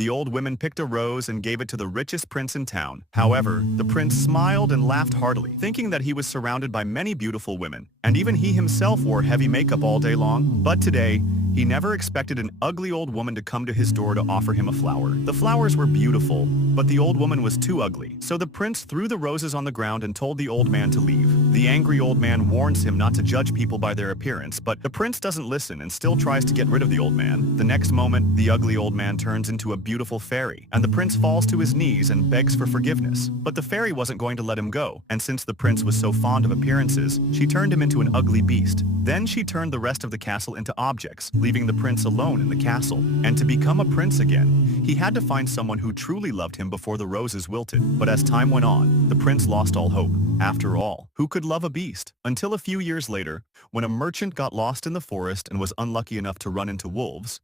The old woman picked a rose and gave it to the richest prince in town. However, the prince smiled and laughed heartily, thinking that he was surrounded by many beautiful women, and even he himself wore heavy makeup all day long. But today, he never expected an ugly old woman to come to his door to offer him a flower. The flowers were beautiful, but the old woman was too ugly. So the prince threw the roses on the ground and told the old man to leave. The angry old man warns him not to judge people by their appearance, but the prince doesn't listen and still tries to get rid of the old man. The next moment, the ugly old man turns into a beautiful fairy, and the prince falls to his knees and begs for forgiveness. But the fairy wasn't going to let him go, and since the prince was so fond of appearances, she turned him into an ugly beast. Then she turned the rest of the castle into objects, leaving the prince alone in the castle. And to become a prince again, he had to find someone who truly loved him before the roses wilted. But as time went on, the prince lost all hope. After all, who could love a beast? Until a few years later, when a merchant got lost in the forest and was unlucky enough to run into wolves,